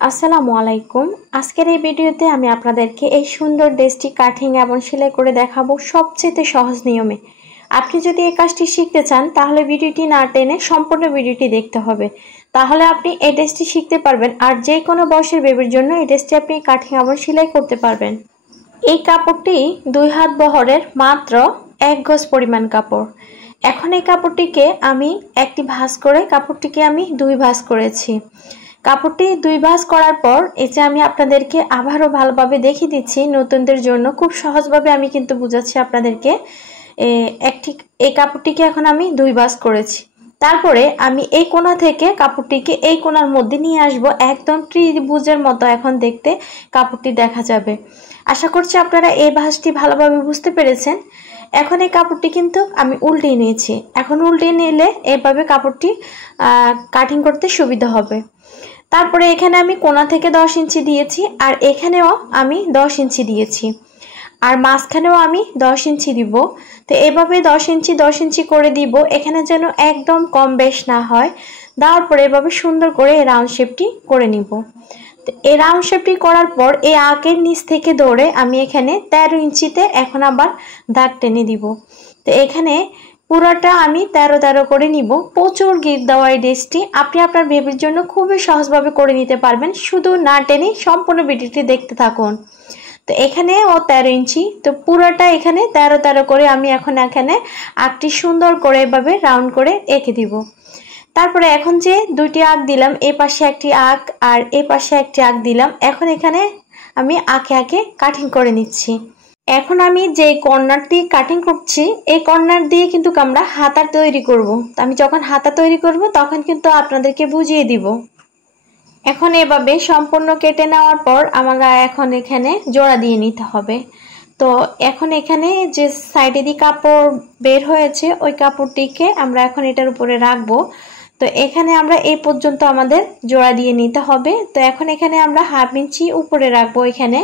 আসসালামু আলাইকুম। আজকের এই ভিডিওতে আমি আপনাদেরকে এই সুন্দর ড্রেসটি কাটিং এবং সেলাই করে দেখাবো সবচেয়ে সহজ নিয়মে। আপনি যদি এই কাজটি শিখতে চান তাহলে ভিডিওটি না টেনে সম্পূর্ণ ভিডিওটি দেখতে হবে, তাহলে আপনি এই ড্রেসটি শিখতে পারবেন। আর যে কোনো বয়সের বেবির জন্য এই ড্রেসটি আপনি কাটিং এবং সেলাই করতে পারবেন। এই কাপড়টি 2 হাত বহরের মাত্র 1 গজ পরিমাণ কাপড়। এখন এই কাপড়টিকে আমি একটি ভাঁজ করে কাপড়টিকে আমি 2 ভাঁজ করেছি। কাপড়টি 2 ভাঁজ করার পর এই যে আমি আপনাদেরকে আবারও ভালোভাবে দেখিয়ে দিচ্ছি নতুনদের জন্য, খুব সহজভাবে আমি কিন্তু বুঝাচ্ছি আপনাদেরকে। এই কাপড়টিকে এখন আমি 2 ভাঁজ করেছি। তারপরে আমি এই কোণা থেকে কাপড়টিকে এই কোণার মধ্যে নিয়ে আসব, একদম ত্রিভুজের মতো এখন দেখতে কাপড়টি দেখা যাবে। আশা করছি আপনারা এই ভাঁজটি ভালোভাবে বুঝতে পেরেছেন। এখন এই কাপড়টি কিন্তু আমি উল্টিয়ে নিয়েছি। এখন উল্টিয়ে নিলে এভাবে কাপড়টি কাটিং করতে সুবিধা হবে। তারপরে এখানে আমি কোণা থেকে 10 ইঞ্চি দিয়েছি, আর এখানেও আমি 10 ইঞ্চি দিয়েছি, আর মাঝখানেও আমি 10 ইঞ্চি দিব। তো এভাবে 10 ইঞ্চি করে দিব, এখানে যেন একদম কম বেশ না হয়। দেওয়ার পরে এভাবে সুন্দর করে এই রাউন্ড শেপটি করে নিব। তো এই রাউন্ড শেপটি করার পর এই আঁকের নিচ থেকে ধরে আমি এখানে 13 ইঞ্চিতে এখন আবার দাগ টেনে দিব। তো এখানে পুরোটা আমি 13 করে নিব। প্রচুর গিট দেওয়া এই ড্রেসটি আপনি আপনার বেবির জন্য খুবই সহজভাবে করে নিতে পারবেন, শুধু না টেনে সম্পূর্ণ ভিডিওটি দেখতে থাকুন। তো এখানে 13 ইঞ্চি, তো পুরোটা এখানে 13 করে আমি এখন এখানে আঁকটি সুন্দর করে এভাবে রাউন্ড করে এঁকে দিব। তারপরে এখন যে 2টি আঁক দিলাম, এই পাশে একটি আঁক আর এই পাশে একটি আঁক দিলাম, এখন এখানে আমি আঁকে আঁকে কাটিং করে নিচ্ছি। এখন আমি যে কর্নারটি কাটিং করছি এই কর্নার দিয়ে কিন্তু আমরা হাতা তৈরি করব। তো আমি যখন হাতা তৈরি করব তখন কিন্তু আপনাদেরকে বুঝিয়ে দিব। এখন এভাবে সম্পূর্ণ কেটে নেওয়ার পর আমরা এখন এখানে জোড়া দিয়ে নিতে হবে। তো এখন এখানে যে সাইডে দিয়ে কাপড় বের হয়েছে ওই কাপড়টিকে আমরা এখন এটার উপরে রাখবো। তো এখানে আমরা এই পর্যন্ত আমাদের জোড়া দিয়ে নিতে হবে। তো এখন এখানে আমরা 1/2 ইঞ্চি উপরে রাখবো এখানে,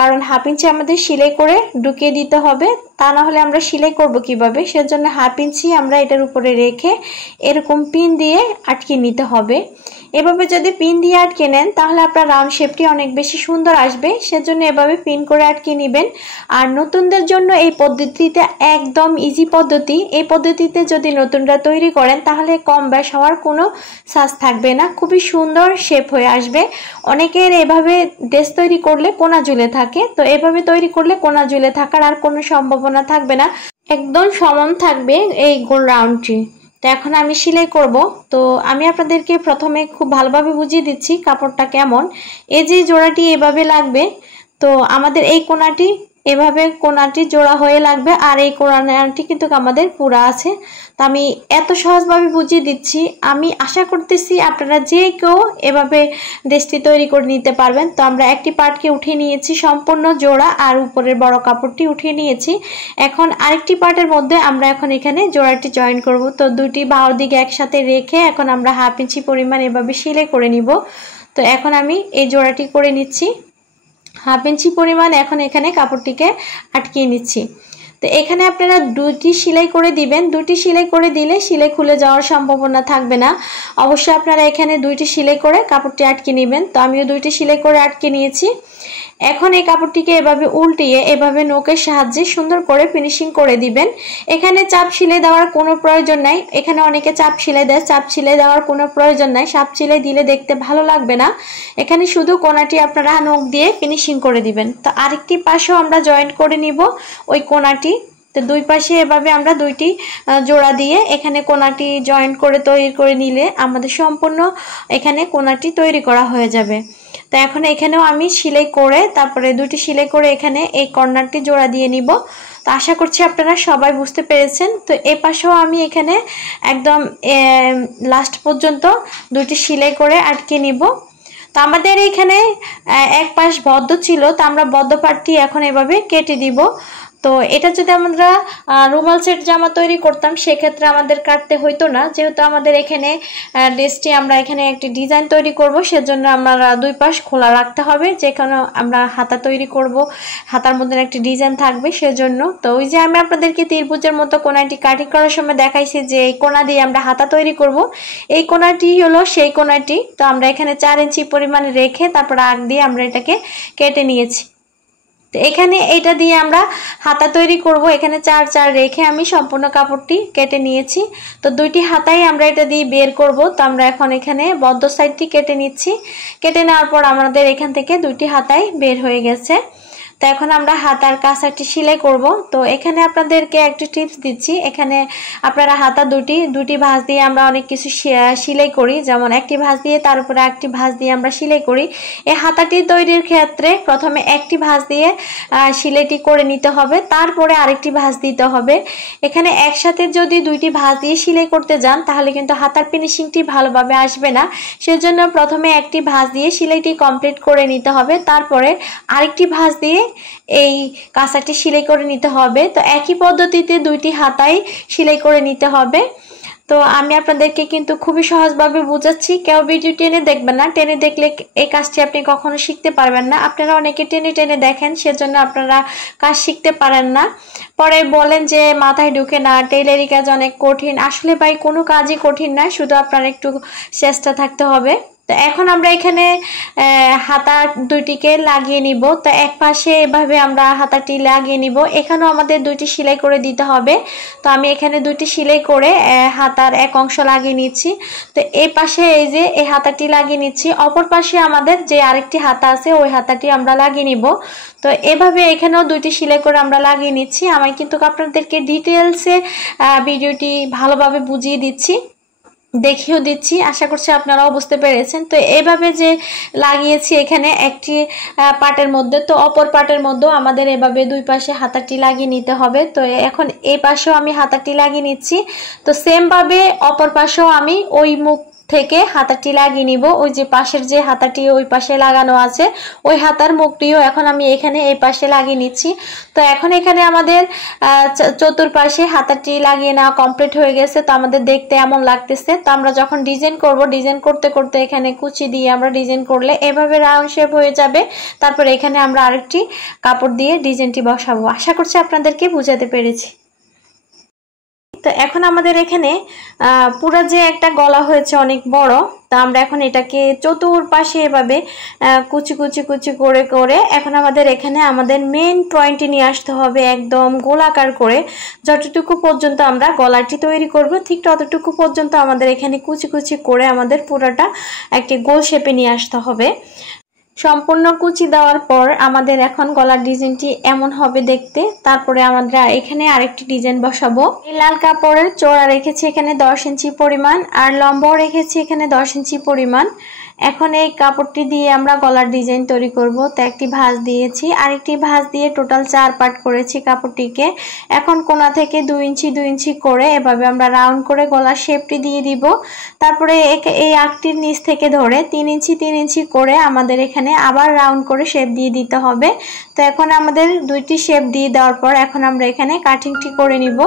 কারণ 1/2 ইঞ্চি আমাদের সেলাই করে ঢুকিয়ে দিতে হবে, তা না হলে আমরা সেলাই করব কিভাবে, সেজন্য 1/2 ইঞ্চি আমরা এটার উপরে রেখে এরকম পিন দিয়ে আটকে নিতে হবে। এভাবে যদি পিন দিয়ে আটকে নেন তাহলে আপনার রাউন্ড শেপটি অনেক বেশি সুন্দর আসবে, সেজন্য এভাবে পিন করে আটকে নেবেন। আর নতুনদের জন্য এই পদ্ধতিতে একদম ইজি পদ্ধতি। এই পদ্ধতিতে যদি নতুনরা তৈরি করেন তাহলে কম ব্যাস হওয়ার কোনো চান্স থাকবে না, খুবই সুন্দর শেপ হয়ে আসবে। অনেকের এভাবে ড্রেস তৈরি করলে কোনা ঝুলে থাকে, তো এভাবে তৈরি করলে কোনা ঝুলে থাকার আর কোনো সম্ভাবনা থাকবে না, একদম সমান থাকবে এই গোল রাউন্ডটি। তো এখন আমি সেলাই করব। তো আমি আপনাদেরকে প্রথমে খুব ভালোভাবে বুঝিয়ে দিচ্ছি কাপড়টা কেমন। এই যে জোড়াটি এভাবে লাগবে, তো আমাদের এই কোণাটি এভাবে কোণাটি জোড়া হয়ে লাগবে, আর এই কোণাটি কিন্তু আমাদের পুরা আছে। তো আমি এত সহজভাবে বুঝিয়ে দিচ্ছি, আমি আশা করতেছি আপনারা যে কেউ এভাবে ড্রেসটি তৈরি করে নিতে পারবেন। তো আমরা একটি পার্টকে উঠিয়ে নিয়েছি সম্পূর্ণ জোড়া, আর উপরের বড় কাপড়টি উঠিয়ে নিয়েছি। এখন আরেকটি পার্টের মধ্যে আমরা এখন এখানে জোড়াটি জয়েন করব। তো দুটি বাহুর দিকে একসাথে রেখে এখন আমরা 1/2 ইঞ্চি পরিমাণ এভাবে সেলাই করে নিব। তো এখন আমি এই জোড়াটি করে নিচ্ছি 1/2 ইঞ্চি পরিমাণ, এখন এখানে কাপড়টিকে আটকিয়ে নিচ্ছি। তো এখানে আপনারা 2টি সেলাই করে দিবেন। 2টি সেলাই করে দিলে সেলাই খুলে যাওয়ার সম্ভাবনা থাকবে না। অবশ্যই আপনারা এখানে 2টি সেলাই করে কাপড়টি আটকে নেবেন। তো আমিও 2টি সেলাই করে আটকে নিয়েছি। এখন এই কাপড়টিকে এভাবে উল্টিয়ে এভাবে নখের সাহায্যে সুন্দর করে ফিনিশিং করে দিবেন। এখানে চাপ সেলাই দেওয়ার কোনো প্রয়োজন নাই। এখানে অনেকে চাপ সেলাই দেয়, চাপ সেলাই দেওয়ার কোনো প্রয়োজন নাই। চাপ সেলাই দিলে দেখতে ভালো লাগবে না। এখানে শুধু কোণাটি আপনারা নখ দিয়ে ফিনিশিং করে দিবেন। তো আরেকটি পাশেও আমরা জয়েন্ট করে নিব ওই কোণাটি। তো দুই পাশে এভাবে আমরা 2টি জোড়া দিয়ে এখানে কোণাটি জয়েন্ট করে তৈরি করে নিলে আমাদের সম্পূর্ণ এখানে কোণাটি তৈরি করা হয়ে যাবে। তো এখন এখানেও আমি সেলাই করে তারপরে 2টি সেলাই করে এখানে এই কর্নারটি জোড়া দিয়ে নিব। তো আশা করছি আপনারা সবাই বুঝতে পেরেছেন। তো এই পাশেও আমি এখানে একদম লাস্ট পর্যন্ত 2টি সেলাই করে আটকে নিব। তো আমাদের এখানে এক পাশ বদ্ধ ছিল, তো আমরা বদ্ধ পাটটি এখন এভাবে কেটে দিব। তো এটা যদি আমরা রুমাল সেট জামা তৈরি করতাম সেক্ষেত্রে আমাদের কাটতে হইতো না, যেহেতু আমাদের এখানে ড্রেসটি আমরা এখানে একটি ডিজাইন তৈরি করব, সেজন্য আমরা দুই পাশ খোলা রাখতে হবে। যেখানে আমরা হাতা তৈরি করব, হাতার মধ্যে একটি ডিজাইন থাকবে সেজন্য। তো ওই যে আমি আপনাদেরকে ত্রিভুজের মতো কোনাটি কাটিং করার সময় দেখাইছি যে এই কোনা দিয়ে আমরা হাতা তৈরি করব, এই কোনাটি হলো সেই কোনাটি। তো আমরা এখানে 4 ইঞ্চি পরিমাণে রেখে তারপর আগ দিয়ে আমরা এটাকে কেটে নিয়েছি। তো এখানে এটা দিয়ে আমরা হাতা তৈরি করব, এখানে 4 রেখে আমি সম্পূর্ণ কাপড়টি কেটে নিয়েছি। তো দুইটি হাতাই আমরা এটা দিয়ে বের করব। তো আমরা এখন এখানে বদ্ধ সাইডটি কেটে নিচ্ছি। কেটে নেওয়ার পর আমাদের এখান থেকে দুইটি হাতাই বের হয়ে গেছে। তো এখন আমরা হাতার কাছাটি সেলাই করব। তো এখানে আপনাদেরকে একটি টিপস দিচ্ছি, এখানে আপনারা হাতা দুটি ভাঁজ দিয়ে আমরা অনেক কিছু সেলাই করি, যেমন একটি ভাঁজ দিয়ে তার উপরে একটি ভাঁজ দিয়ে আমরা সেলাই করি। এই হাতাটি তৈরির ক্ষেত্রে প্রথমে একটি ভাঁজ দিয়ে সেলাইটি করে নিতে হবে, তারপরে আরেকটি ভাঁজ দিতে হবে। এখানে একসাথে যদি দুইটি ভাঁজ দিয়ে সেলাই করতে যান তাহলে কিন্তু হাতার ফিনিশিংটি ভালোভাবে আসবে না। সেজন্য প্রথমে একটি ভাঁজ দিয়ে সেলাইটি কমপ্লিট করে নিতে হবে, তারপরে আরেকটি ভাঁজ দিয়ে এই কাঁচাটি সেলাই করে নিতে হবে। তো একই পদ্ধতিতে দুইটি হাতাই সেলাই করে নিতে হবে। তো আমি আপনাদেরকে কিন্তু খুবই সহজভাবে বোঝাচ্ছি, কেউ ভিডিও টেনে দেখবেন না, টেনে দেখলে এই কাজটি আপনি কখনো শিখতে পারবেন না। আপনারা অনেকে টেনে টেনে দেখেন, সেজন্য আপনারা কাজ শিখতে পারেন না, পরে বলেন যে মাথায় ঢুকে না, টেইলারি কাজ অনেক কঠিন। আসলে ভাই কোনো কাজই কঠিন না, শুধু আপনার একটু চেষ্টা থাকতে হবে। তো এখন আমরা এখানে হাতা দুইটিকে লাগিয়ে নিব। তো এক পাশে এভাবে আমরা হাতাটি লাগিয়ে নিব, এখানেও আমাদের দুইটি সেলাই করে দিতে হবে। তো আমি এখানে দুইটি সেলাই করে হাতার এক অংশ লাগিয়ে নিচ্ছি। তো এই পাশে এই যে এই হাতাটি লাগিয়ে নিচ্ছি, অপর পাশে আমাদের যে আরেকটি হাতা আছে ওই হাতাটি আমরা লাগিয়ে নিব। তো এভাবে এখানেও দুইটি সেলাই করে আমরা লাগিয়ে নিচ্ছি। আমি কিন্তু আপনাদেরকে ডিটেলসে ভিডিওটি ভালোভাবে বুঝিয়ে দিচ্ছি, দেখিয়েও দিচ্ছি, আশা করছি আপনারাও বুঝতে পেরেছেন। তো এভাবে যে লাগিয়েছি এখানে একটি পাটের মধ্যে, তো অপর পাটের মধ্যেও আমাদের এভাবে দুই পাশে হাতাটি লাগিয়ে নিতে হবে। তো এখন এই পাশেও আমি হাতাটি লাগিয়ে নিচ্ছি। তো সেমভাবে অপর পাশেও আমি ওই মুখ থেকে হাতাটি লাগিয়ে নিব। ওই যে পাশের যে হাতাটি ওই পাশে লাগানো আছে ওই হাতার মুখটিও এখন আমি এখানে এই পাশে লাগিয়ে নিচ্ছি। তো এখন এখানে আমাদের চতুর্পাশে হাতাটি লাগিয়ে নেওয়া কমপ্লিট হয়ে গেছে। তো আমাদের দেখতে এমন লাগতেছে। তো আমরা যখন ডিজাইন করব, ডিজাইন করতে করতে এখানে কুচি দিয়ে আমরা ডিজাইন করলে এভাবে রাউন্ড শেপ হয়ে যাবে। তারপরে এখানে আমরা আরেকটি কাপড় দিয়ে ডিজাইনটি বসাবো। আশা করছি আপনাদেরকে বুঝাতে পেরেছি। তো এখন আমাদের এখানে পুরো যে একটা গলা হয়েছে অনেক বড়, তো আমরা এখন এটাকে চতুর্পাশে এভাবে কুচি কুচি কুচি করে করে এখন আমাদের এখানে আমাদের মেইন পয়েন্টে নিয়ে আসতে হবে, একদম গোলাকার করে। যতটুকু পর্যন্ত আমরা গলাটি তৈরি করব ঠিক ততটুকু পর্যন্ত আমাদের এখানে কুচি কুচি করে আমাদের পুরোটা একটি গোল শেপে নিয়ে আসতে হবে। সম্পূর্ণ কুচি দেওয়ার পর আমাদের এখন গলার ডিজাইনটি এমন হবে দেখতে। তারপরে আমরা এখানে আরেকটি ডিজাইন বসাবো। এই লাল কাপড়ের চওড়া রেখেছি এখানে 10 ইঞ্চি পরিমাণ, আর লম্বাও রেখেছি এখানে 10 ইঞ্চি পরিমাণ। এখন এই কাপড়টি দিয়ে আমরা গলার ডিজাইন তৈরি করব। তো একটি ভাঁজ দিয়েছি, আরেকটি ভাঁজ দিয়ে টোটাল 4 পার্ট করেছি কাপড়টিকে। এখন কোণা থেকে 2 ইঞ্চি করে এভাবে আমরা রাউন্ড করে গলার শেপটি দিয়ে দিব। তারপরে এই আঁকটির নিচ থেকে ধরে 3 ইঞ্চি করে আমাদের এখানে আবার রাউন্ড করে শেপ দিয়ে দিতে হবে। তো এখন আমাদের দুইটি শেপ দিয়ে দেওয়ার পর এখন আমরা এখানে কাটিংটি করে নিব।